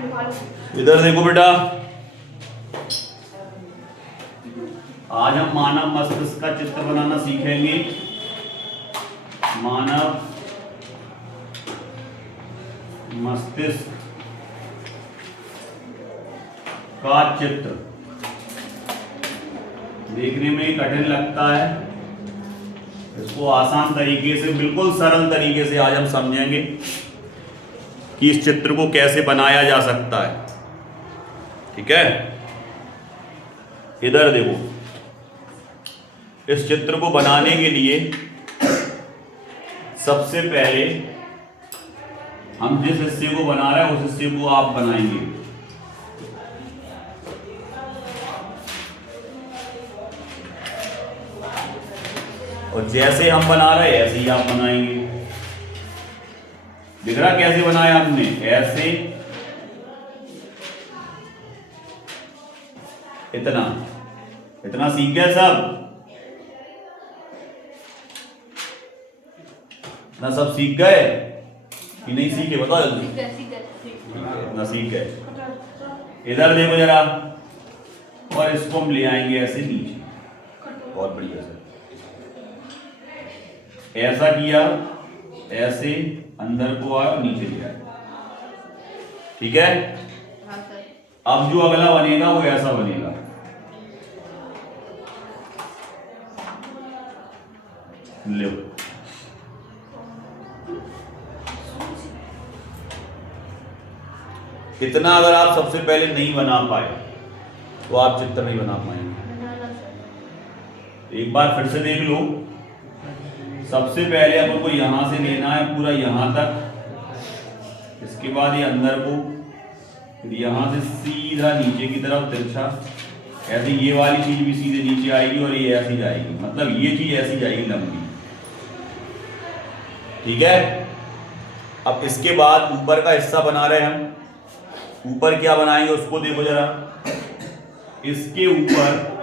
इधर देखो बेटा, आज हम मानव मस्तिष्क का चित्र बनाना सीखेंगे। मानव मस्तिष्क का चित्र देखने में कठिन लगता है, इसको आसान तरीके से, बिल्कुल सरल तरीके से आज हम समझेंगे कि इस चित्र को कैसे बनाया जा सकता है। ठीक है, इधर देखो, इस चित्र को बनाने के लिए सबसे पहले हम जिस हिस्से को बना रहे हैं उस हिस्से को आप बनाएंगे। और जैसे हम बना रहे हैं ऐसे ही आप बनाएंगे। दिख रहा कैसे बनाया हमने? ऐसे, इतना इतना सीख गए सब? ना सब सीख गए कि नहीं सीखे? बताओ जल्दी। ना सीख गए। इधर देखो जरा, और इसको हम ले आएंगे ऐसे नीचे। बहुत बढ़िया सर, ऐसा किया, ऐसे अंदर को आया और नीचे ले आया। ठीक है, अब जो अगला बनेगा वो ऐसा बनेगा। लो, इतना अगर आप सबसे पहले नहीं बना पाए तो आप चित्र नहीं बना पाएंगे। एक बार फिर से देख लो। सबसे पहले अपन को यहां से लेना है पूरा यहां तक, इसके बाद ये अंदर को, फिर यहां से सीधा नीचे की तरफ तिरछा, ऐसे ये वाली चीज भी सीधे नीचे आएगी और ये ऐसी जाएगी, मतलब ये चीज ऐसी जाएगी लंबी। ठीक है, अब इसके बाद ऊपर का हिस्सा बना रहे हैं हम। ऊपर क्या बनाएंगे उसको देखो जरा। इसके ऊपर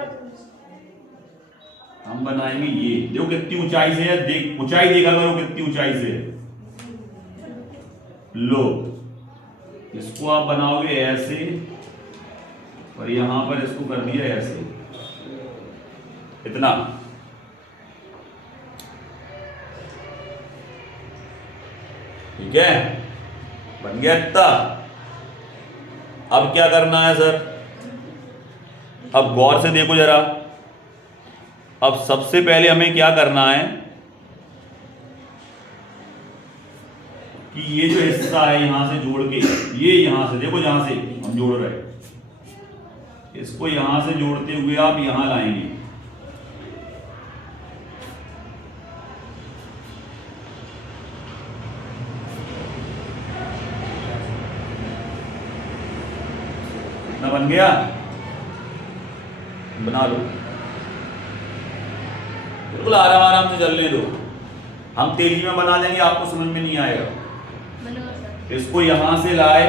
हम बनाएंगे ये, देखो कितनी ऊंचाई से है, देख ऊंचाई देखा करो कितनी ऊंचाई से है। लो, इसको आप बनाओगे ऐसे और यहां पर इसको कर दिया ऐसे, इतना। ठीक है, बन गया इतना। अब क्या करना है सर? अब गौर से देखो जरा। अब सबसे पहले हमें क्या करना है कि ये जो हिस्सा है यहां से जोड़ के, ये यहां से देखो, जहां से हम जोड़ रहे हैं इसको यहां से जोड़ते हुए आप यहां लाएंगे। ना बन गया? बना लो, बिल्कुल आराम आराम से चलने दो। हम तेजी में बना देंगे, आपको समझ में नहीं आएगा। इसको यहां से लाए,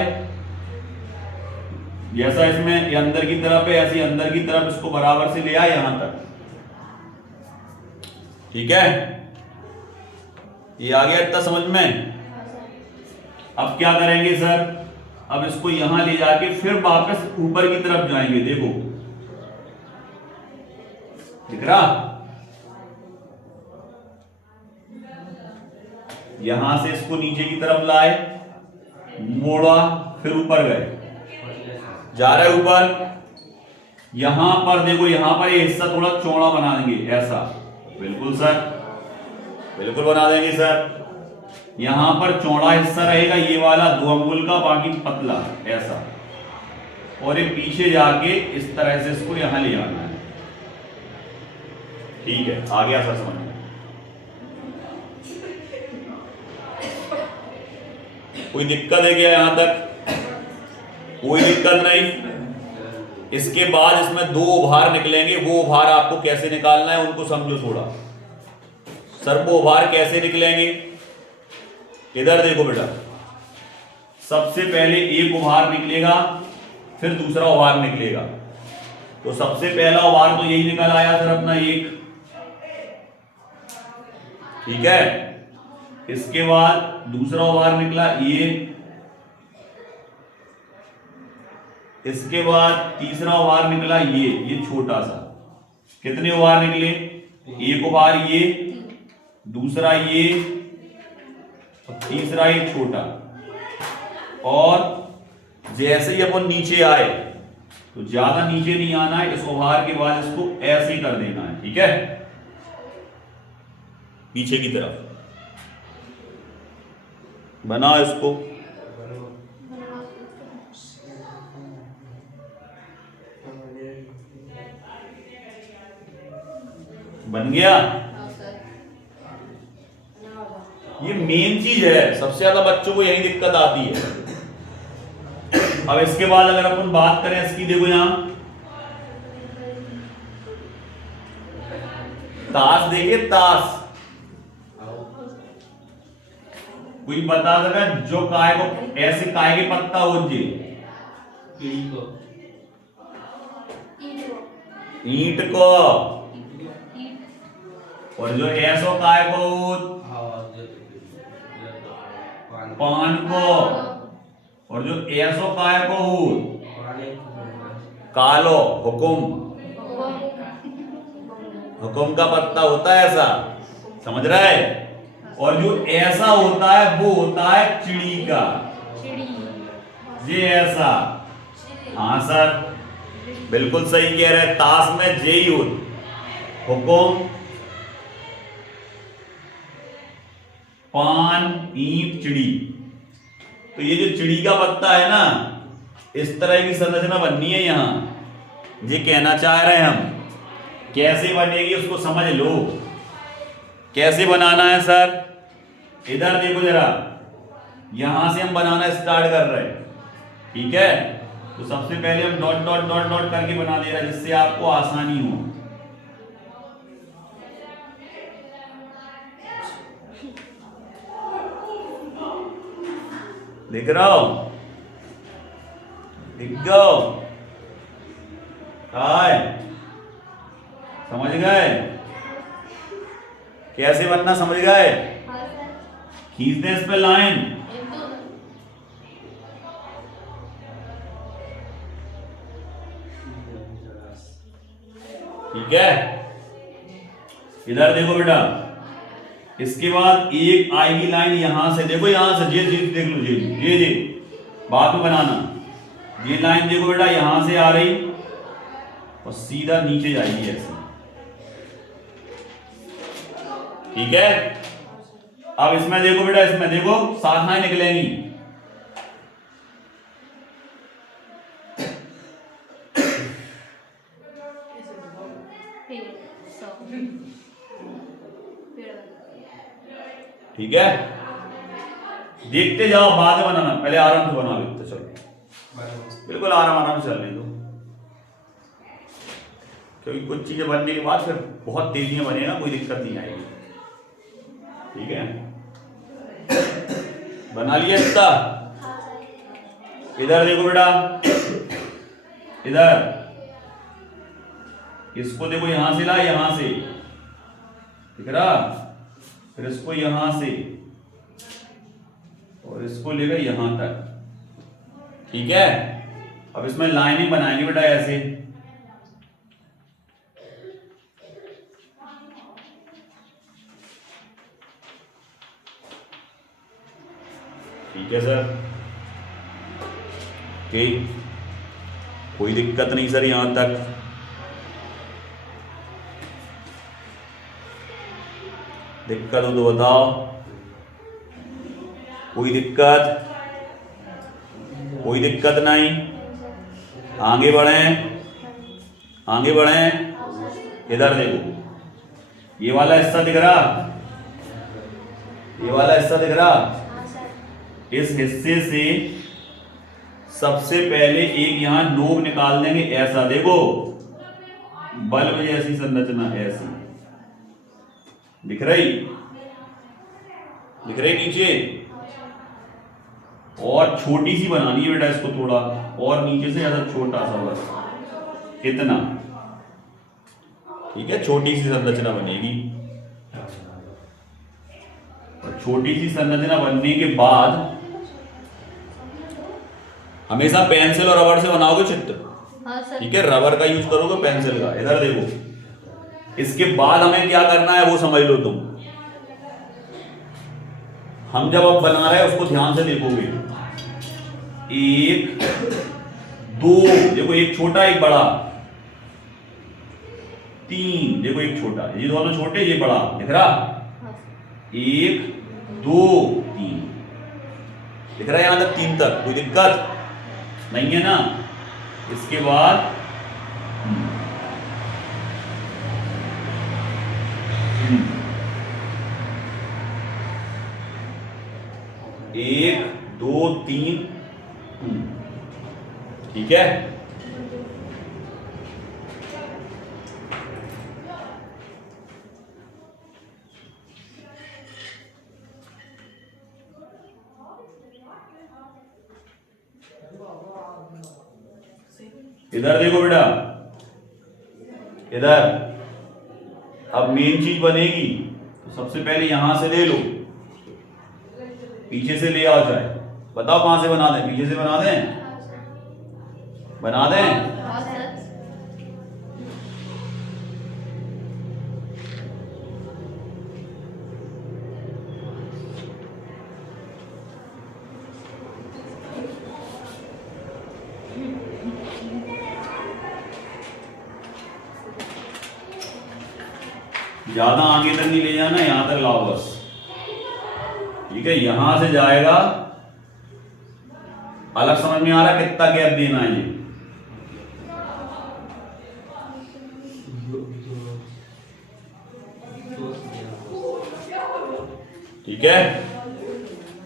जैसा इसमें ये अंदर की तरफ है ऐसे अंदर की तरफ इसको बराबर से ले आए यहां तक। ठीक है, ये आ गया इतना समझ में। अब क्या करेंगे सर? अब इसको यहां ले जाके फिर वापस ऊपर की तरफ जाएंगे। देखो दिख रहा? यहां से इसको नीचे की तरफ लाए, मोड़ा, फिर ऊपर गए, जा रहे ऊपर। यहां पर देखो, यहां पर ये हिस्सा थोड़ा चौड़ा बना देंगे ऐसा। बिल्कुल सर, बिल्कुल बना देंगे सर। यहां पर चौड़ा हिस्सा रहेगा ये वाला 2 अंगुल का, बाकी पतला ऐसा। और ये पीछे जाके इस तरह से इसको यहां ले आना है। ठीक है, आ गया सर समझ में? कोई दिक्कत है क्या यहां तक? कोई दिक्कत नहीं। इसके बाद इसमें 2 उभार निकलेंगे, वो उभार आपको कैसे निकालना है उनको समझो थोड़ा। सर वो उभार कैसे निकलेंगे? इधर देखो बेटा, सबसे पहले एक उभार निकलेगा, फिर दूसरा उभार निकलेगा। तो सबसे पहला उभार तो यही निकल आया सर अपना एक। ठीक है, इसके बाद दूसरा उभार निकला ये, इसके बाद तीसरा उभार निकला ये छोटा सा। कितने उभार निकले? एक उभार ये, दूसरा ये, और तीसरा ये छोटा। और जैसे ही अपन नीचे आए तो ज्यादा नीचे नहीं आना है, इस उभार के बाद इसको ऐसे ही कर देना है, ठीक है, पीछे की तरफ बनाओ इसको। बन गया। ये मेन चीज है, सबसे ज्यादा बच्चों को यही दिक्कत आती है। अब इसके बाद अगर अपन बात करें इसकी, देखो यहां ताश देखिए, ताश कोई बता सका जो काय को ऐसे काय के पत्ता हो जी? ईंट को। और जो ऐसो काय को? पान को। और जो ऐसो काय को? कालो, हुकुम। हुकुम का पत्ता होता है ऐसा, समझ रहा है? और जो ऐसा होता है वो होता है चिड़ी का। ये ऐसा। हाँ सर, बिल्कुल सही कह रहे हैं। ताश में जे ही हो, हुकुम, पान, ईंट, चिड़ी। तो ये जो चिड़ी का पत्ता है ना, इस तरह की संरचना बननी है यहां। ये कहना चाह रहे हैं हम। कैसे बनेगी उसको समझ लो। कैसे बनाना है सर? इधर देखो जरा, यहां से हम बनाना स्टार्ट कर रहे हैं, ठीक है? तो सबसे पहले हम डॉट डॉट डॉट डॉट करके बना दे रहे हैं, जिससे आपको आसानी हो। लिख रहा हो? लिख गो। समझ गए कैसे बनना? समझ गए? खींच दे इस पे लाइन। ठीक है, इधर देखो बेटा। इसके बाद एक आएगी लाइन यहां से, देखो यहां से, ये देख लो, ये बाद में बनाना। ये लाइन देखो बेटा, यहां से आ रही और सीधा नीचे जाएगी ऐसे, ठीक है? अब इसमें देखो बेटा, इसमें देखो शाखाएं निकलेंगी। ठीक है, देखते जाओ, बाद में बनाना, पहले आराम से बना लेते। चलो बिल्कुल आराम से चलने दो, क्योंकि कुछ चीजें बनने के बाद फिर बहुत तेजी में बनेगा, कोई दिक्कत नहीं आएगी। ठीक है, बना लिया इतना। इधर देखो बेटा, इधर इसको देखो, यहां से ला, यहां से, दिख रहा? फिर इसको यहां से और इसको लेकर यहां तक, ठीक है? अब इसमें लाइनिंग बनाएंगे बेटा ऐसे। ठीक है सर, ठीक, कोई दिक्कत नहीं सर यहां तक। दिक्कत हो तो बताओ, कोई दिक्कत? कोई दिक्कत नहीं, आगे बढ़ें, आगे बढ़ें। इधर देखो, ये वाला हिस्सा दिख रहा? ये वाला हिस्सा दिख रहा? इस हिस्से से सबसे पहले एक यहां नोक निकाल देंगे, ऐसा देखो, बल्ब जैसी संरचना ऐसी दिख रही? दिख रही नीचे? और छोटी सी बनानी है बेटा इसको, थोड़ा और नीचे से ऐसा छोटा सा, बस इतना, ठीक है? छोटी सी संरचना बनेगी। और छोटी सी संरचना बनने के बाद हमेशा पेंसिल और रबर से बनाओगे चित्र, हाँ सर। ठीक है, रबर का यूज करोगे पेंसिल का। इधर देखो, इसके बाद हमें क्या करना है वो समझ लो तुम। हम जब अब बना रहे हैं उसको ध्यान से देखोगे, एक दो, देखो एक छोटा एक बड़ा, तीन, देखो एक छोटा, ये दोनों छोटे ये बड़ा, दिख रहा, हाँ सर। एक दो तीन, दिख रहा है यहां तक, तीन तक कोई दिक्कत नहीं है ना। इसके बाद एक दो तीन, ठीक है। इधर देखो बेटा, इधर अब मेन चीज बनेगी, तो सबसे पहले यहां से ले लो, पीछे से ले आओ, चाहे बताओ कहां से बना दें, पीछे से बना दें, बना दें। हाँ सर। ज्यादा आगे तक नहीं ले जाना, यहां तक लाओ बस, ठीक है। यहां से जाएगा, अलग समझ में आ रहा है कितना गैप देना है ये, ठीक है।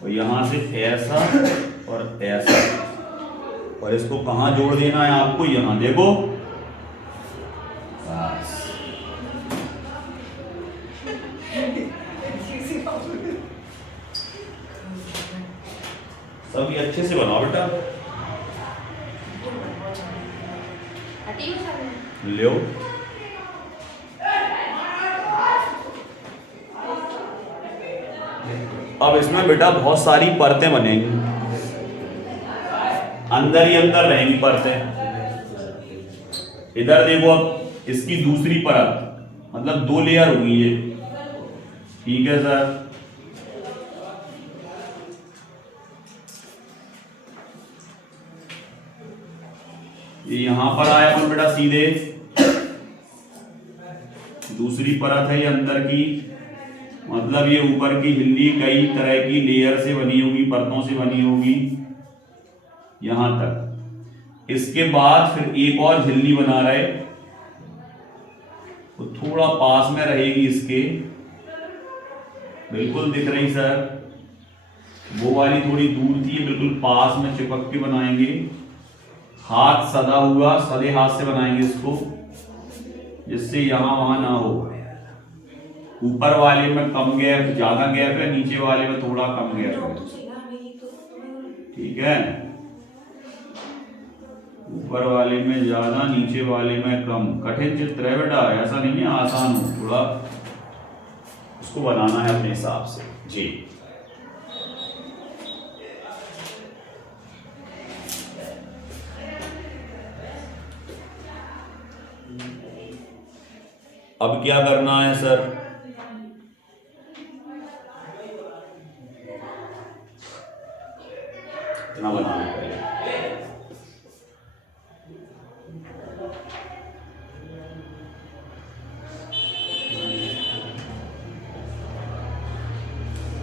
और यहां से ऐसा और ऐसा, और इसको कहां जोड़ देना है आपको, यहां देखो, बस। सब ये अच्छे से बनाओ बेटा, ले आओ। अब इसमें बेटा बहुत सारी परतें बनेंगी, अंदर ही अंदर रहेंगी परतें। इधर देखो, अब इसकी दूसरी परत, मतलब दो लेयर होगी ये, ठीक है सर। ये यहां पर आया अपन बेटा सीधे, दूसरी परत है ये अंदर की, मतलब ये ऊपर की हिल्ली कई तरह की लेयर से बनी होगी, परतों से बनी होगी यहां तक। इसके बाद फिर एक और झिल्ली बना रहे, तो थोड़ा पास में रहेगी इसके, बिल्कुल दिख रही सर, वो वाली थोड़ी दूर थी, बिल्कुल पास में चिपक के बनाएंगे। हाथ सदा हुआ, सदे हाथ से बनाएंगे इसको, जिससे यहां वहां ना हो। ऊपर वाले में कम गैप, ज्यादा गैप है, नीचे वाले में थोड़ा कम गैप है, ठीक है। ऊपर वाले में ज्यादा, नीचे वाले में कम। कठिन चित्र है बेटा, ऐसा नहीं है आसान हो, थोड़ा उसको बनाना है अपने हिसाब से जी। अब क्या करना है सर, इतना बनाना है पहले।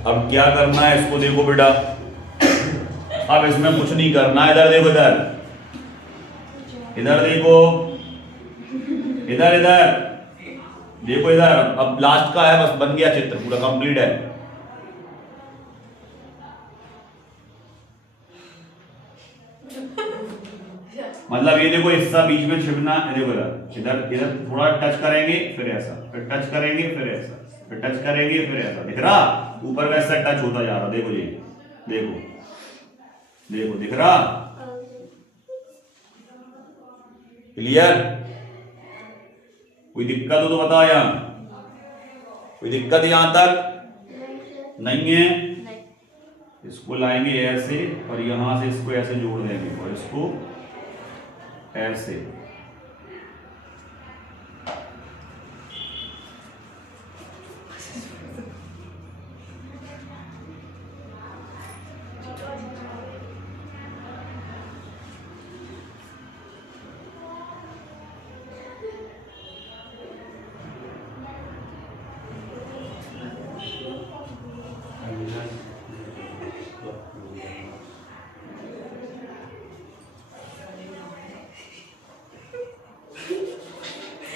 अब क्या करना है इसको देखो बेटा, अब इसमें कुछ नहीं करना है। इधर देखो, इधर इधर देखो, इधर इधर देखो, इधर अब लास्ट का है, बस बन गया चित्र, पूरा कंप्लीट है। मतलब ये देखो, हिस्सा बीच में छिपना, देखो इधर इधर इधर थोड़ा टच करेंगे, फिर ऐसा, फिर टच करेंगे, फिर ऐसा, फिर टच करेंगे, फिर ऐसा, दिख रहा, ऊपर वैसा टच होता जा रहा, देखो ये, देखो देखो, दिख रहा, क्लियर। कोई दिक्कत हो तो बताओ, यहां कोई दिक्कत यहां तक नहीं है, इसको लाएंगे ऐसे और यहां से इसको ऐसे जोड़ देंगे और इसको ऐसे।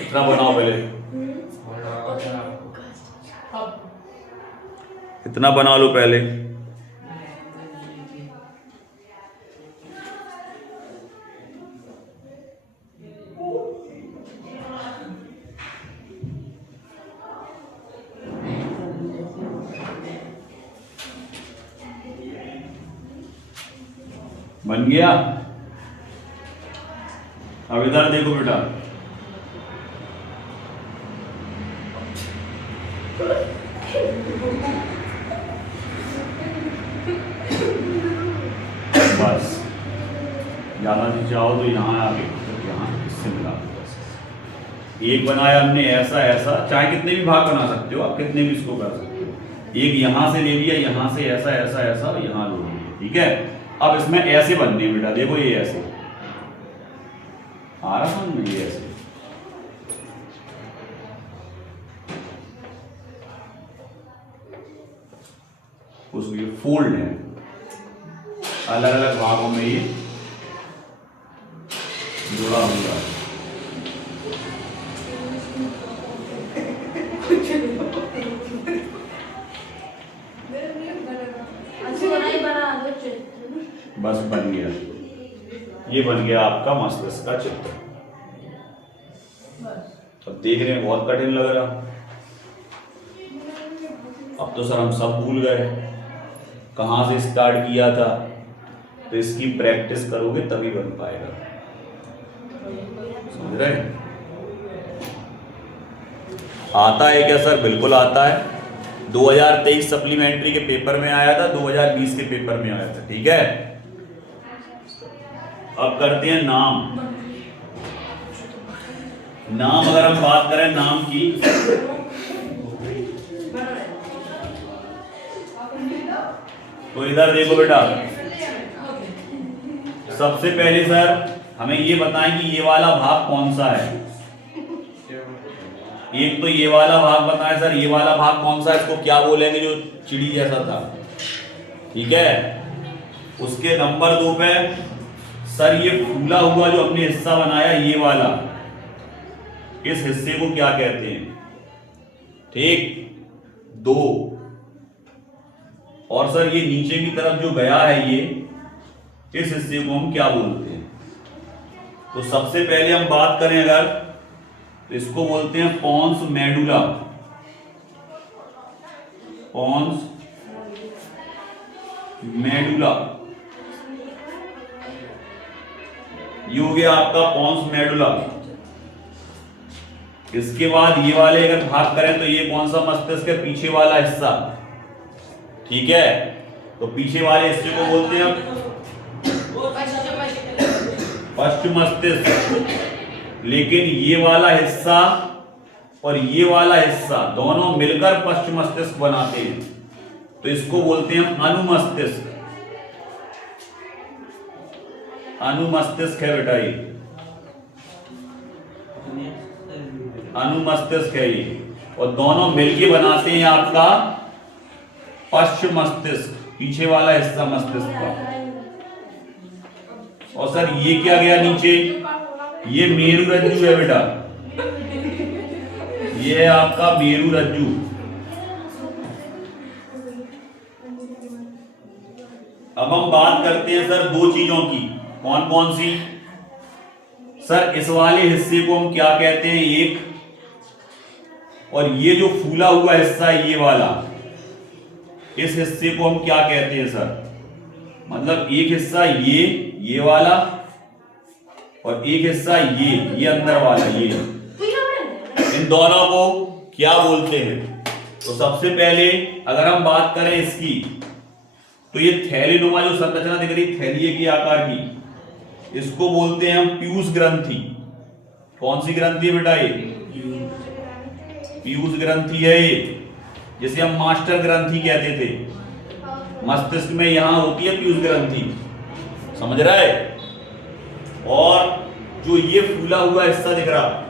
इतना बनाओ पहले, इतना बना लो पहले। बन गया। अब इधर देखो बेटा, बस ज्यादा नहीं चाहो तो यहाँ आगे, यहाँ इससे मिला दो बस। एक बनाया हमने ऐसा ऐसा, चाहे कितने भी भाग बना सकते हो आप, कितने भी इसको कर सकते हो। एक यहाँ से ले लिया, यहाँ से ऐसा ऐसा ऐसा और यहाँ लो लिया, ठीक है। अब इसमें ऐसे बनने बेटा, देखो ये ऐसे आ रहा है, ये ऐसे उसको ये फोल्ड है, अलग अलग भागों में ये जुड़ा हुआ है। बस बन गया, ये बन गया आपका मस्तिष्क का चित्र। अब देखने में बहुत कठिन लग रहा, अब तो सर हम सब भूल गए कहाँ से स्टार्ट किया था, तो इसकी प्रैक्टिस करोगे तभी बन पाएगा, समझ रहे? आता है क्या सर? बिल्कुल आता है। 2023 सप्लीमेंट्री के पेपर में आया था, 2020 के पेपर में आया था, ठीक है। अब करते हैं नाम। नाम अगर हम बात करें नाम की, तो इधर देखो बेटा, सबसे पहले सर हमें ये बताएं कि ये वाला भाग कौन सा है। एक तो ये वाला भाग बताएं सर, ये वाला भाग कौन सा है, इसको क्या बोलेंगे जो चिड़ी जैसा था, ठीक है। उसके नंबर 2 पे सर ये फूला हुआ जो हमने हिस्सा बनाया, ये वाला, इस हिस्से को क्या कहते हैं, ठीक। 2 और सर ये नीचे की तरफ जो गया है, ये इस हिस्से को हम क्या बोलते हैं। तो सबसे पहले हम बात करें अगर, तो इसको बोलते हैं पॉन्स मेडुला। पॉन्स मेडुला, ये हो गया आपका पॉन्स मेडुला। इसके बाद ये वाले अगर भाग करें तो ये कौन सा मस्तिष्क है, पीछे वाला हिस्सा, ठीक है। तो पीछे वाले हिस्से को बोलते हैं पश्च मस्तिष्क। लेकिन ये वाला हिस्सा और ये वाला हिस्सा दोनों मिलकर पश्च मस्तिष्क बनाते हैं, तो इसको बोलते हैं अनुमस्तिष्क। अनुमस्तिष्क है बेटा, ये अनुमस्तिष्क है ये, और दोनों मिलके बनाते हैं आपका पश्च मस्तिष्क, पीछे वाला हिस्सा मस्तिष्क का। और सर ये क्या गया नीचे, ये मेरु रज्जु है बेटा, ये है आपका मेरु रज्जु। अब हम बात करते हैं सर 2 चीजों की, कौन कौन सी। सर इस वाले हिस्से को हम क्या कहते हैं, एक, और ये जो फूला हुआ हिस्सा है ये वाला, इस हिस्से को हम क्या कहते हैं सर, मतलब एक हिस्सा ये वाला, और एक हिस्सा ये अंदर वाला, ये, इन दोनों को क्या बोलते हैं। तो सबसे पहले अगर हम बात करें इसकी, तो ये थैलीनुमा जो संरचना दिख रही थैलिए के आकार की, इसको बोलते हैं हम पीयूष ग्रंथि। कौन सी ग्रंथि है बेटा? ये पीयूष ग्रंथि है ये, जिसे हम मास्टर ग्रंथि कहते थे। मस्तिष्क में यहां होती है पीयूष ग्रंथि, समझ रहा है? और जो ये फूला हुआ हिस्सा दिख रहा,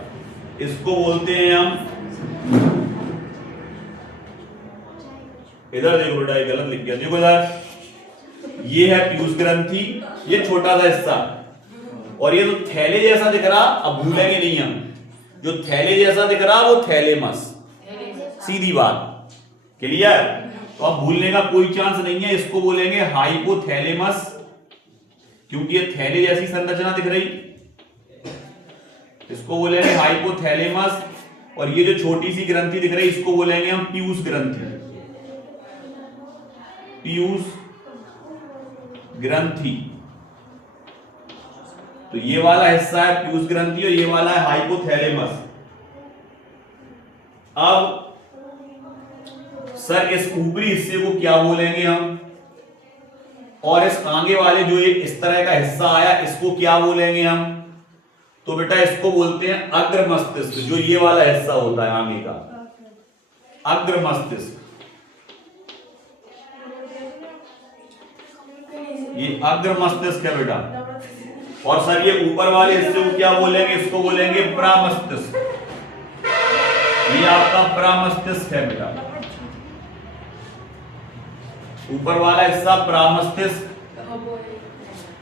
इसको बोलते हैं हम, इधर देखो बेटा, ये गलत लिख गया, देखो इधर, ये है पीयूष ग्रंथि, ये छोटा सा हिस्सा, और ये तो थैले जैसा दिख रहा, अब भूलेंगे नहीं हम, जो थैले जैसा दिख रहा वो थैलेमस, सीधी बात, क्लियर? तो अब भूलने का कोई चांस नहीं है, इसको बोलेंगे हाइपोथैलेमस, क्योंकि ये थैले जैसी संरचना दिख रही, इसको बोलेंगे हाइपोथैलेमस। और ये जो छोटी सी ग्रंथि दिख रही, इसको बोलेंगे हम पीयूष ग्रंथि, पीयूष ग्रंथि। तो ये वाला हिस्सा है पीयूष ग्रंथि और ये वाला है हाइपोथैलेमस। अब सर इस ऊपरी हिस्से को क्या बोलेंगे हम, और इस आगे वाले जो ये इस तरह का हिस्सा आया, इसको क्या बोलेंगे हम? तो बेटा इसको बोलते हैं अग्र मस्तिष्क, जो ये वाला हिस्सा होता है आगे का, अग्र मस्तिष्क। ये अग्र मस्तिष्क है बेटा। और सर ये ऊपर वाले हिस्से को क्या बोलेंगे? इसको बोलेंगे प्रमस्तिष्क। ये आपका प्रमस्तिष्क है बेटा, ऊपर वाला हिस्सा प्रमस्तिष्क,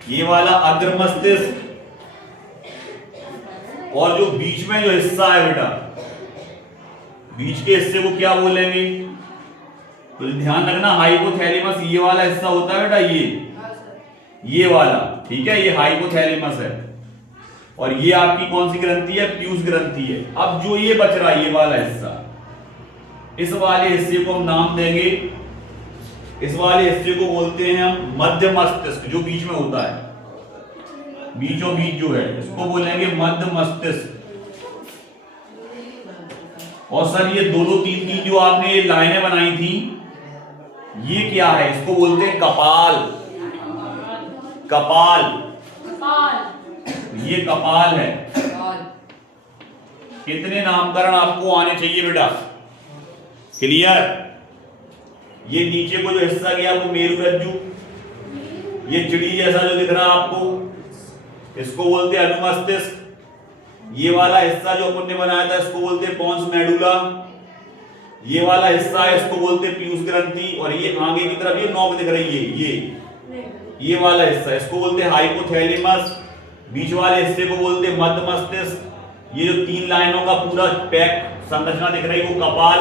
ये वाला अग्र मस्तिष्क, और जो बीच में जो हिस्सा है बेटा, बीच के हिस्से को क्या बोलेंगे? तो ध्यान रखना, हाइपोथैलेमस ये वाला हिस्सा होता है बेटा, ये वाला, ठीक है, ये हाइपोथैलेमस है। और ये आपकी कौन सी ग्रंथि है? पीयूष ग्रंथि है। अब जो ये बच रहा है, ये वाला हिस्सा, इस वाले हिस्से को हम नाम देंगे, इस वाले हिस्से को बोलते हैं हम मध्य मस्तिष्क, जो बीच में होता है, बीचों बीच जो है, इसको बोलेंगे मध्य मस्तिष्क। और सर ये दो तीन तीन जो आपने ये लाइनें बनाई थी, ये क्या है? इसको बोलते हैं कपाल, कपाल, ये कपाल है। कितने नामकरण आपको आने चाहिए बेटा? क्लियर? ये नीचे को जो हिस्सा गया वो मेरुरज्जु, ये चिड़ी जैसा जो दिख रहा आपको, इसको बोलते हैं अनुमस्तिष्क। ये वाला हिस्सा जो अपन ने बनाया था, इसको बोलते हैं पोंस मेडुला। ये वाला हिस्सा है, इसको बोलते हैं पीयूष ग्रंथि। और ये आगे की तरफ ये नोक दिख रही है, ये वाला हिस्सा, इसको बोलते हैं हाइपोथैलेमस। बीच वाले हिस्से को बोलते हैं मध्य मस्तिष्क। ये जो तीन लाइनों का पूरा पैक संरचना दिख रही है वो कपाल,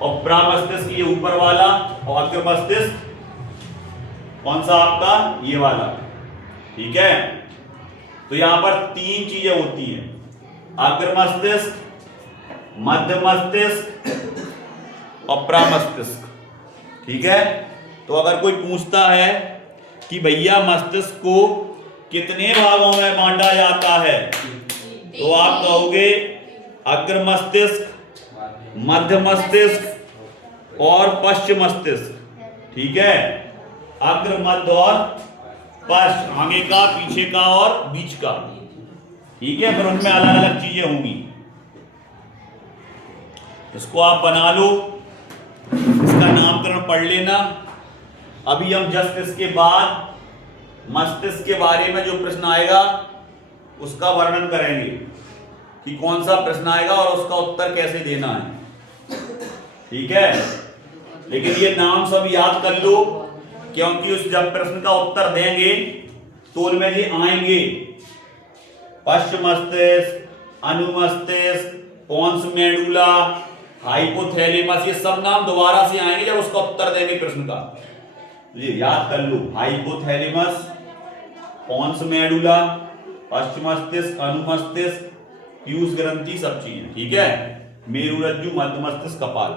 और प्रमस्तिष्क ये ऊपर वाला, और अग्र मस्तिष्क कौन सा आपका? ये वाला, ठीक है। तो यहां पर तीन चीजें होती हैं, अग्र मस्तिष्क, मध्य मस्तिष्क और प्रमस्तिष्क, ठीक है। तो अगर कोई पूछता है कि भैया मस्तिष्क को कितने भागों में बांटा जाता है, तो आप कहोगे अग्र मस्तिष्क, मध्य मस्तिष्क और पश्च मस्तिष्क, ठीक है। अग्र, मध्य और पश्च, आगे का, पीछे का और बीच का, ठीक है। फिर उनमें अलग अलग चीजें होंगी, इसको आप बना लो, इसका नामकरण पढ़ लेना। अभी हम जस्ट इसके बाद मस्तिष्क के बारे में जो प्रश्न आएगा उसका वर्णन करेंगे कि कौन सा प्रश्न आएगा और उसका उत्तर कैसे देना है, ठीक है। लेकिन ये नाम सब याद कर लो, क्योंकि उस जब प्रश्न का उत्तर देंगे तो उनमें ये आएंगे पश्च मस्तिष्क, अनुमस्तिष्क, पोंस मेडुला, हाइपोथैलेमस, ये सब नाम दोबारा से आएंगे जब उसका उत्तर देंगे प्रश्न का। ये याद कर लो, हाइपोथैलेमस, पोंस मेडुला, पश्च मस्तिष्क, अनुमस्तिष्क, पीयूष ग्रंथि, सब चीजें, ठीक है। मेरुरज्जु, मध्य मस्तिष्क, कपाल।